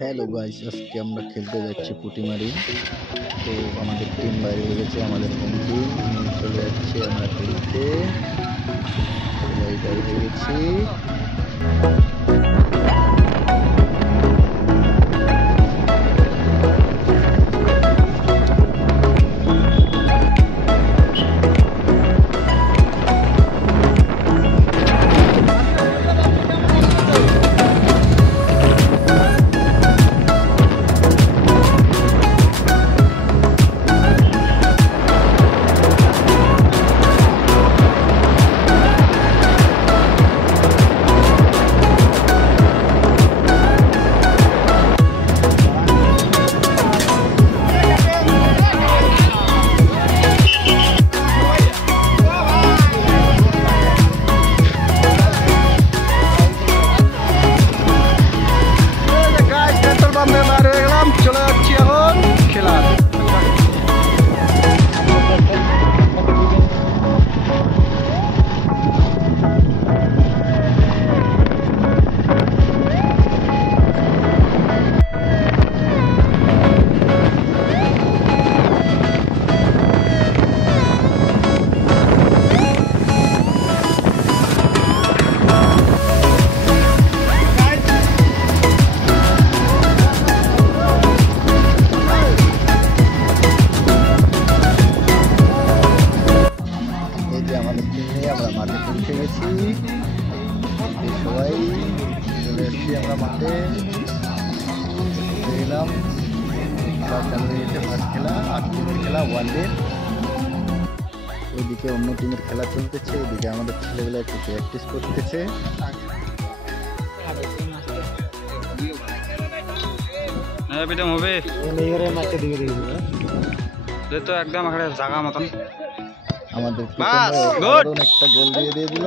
Hello guys, আজকে আমরা খেলতে যাচ্ছি পুটিমারি। তো আমাদের টিম বাইরে হয়ে গেছে, আমাদের হোম টিম চলে যাচ্ছে আমরা খেলতে। সবাই বাইরে হয়ে গেছি। চলে যাচ্ছি এখন খেলা। আমাদের টিম নিয়ে আমরা মাঠে পৌঁছে গেছি। সবাই চলে এসেছি আমরা মাঠে, এলাম। চালু হয়ে গেছে ফার্স্ট খেলা, 8 টিমের খেলা, ওয়ানডে। ওইদিকে অন্য টিমের খেলা চলতেছে, ওইদিকে আমাদের ছেলেবেলা একটু প্র্যাকটিস করতেছে। তো একদম জায়গা মতন আমাদের একটা গোল দিয়ে দিল।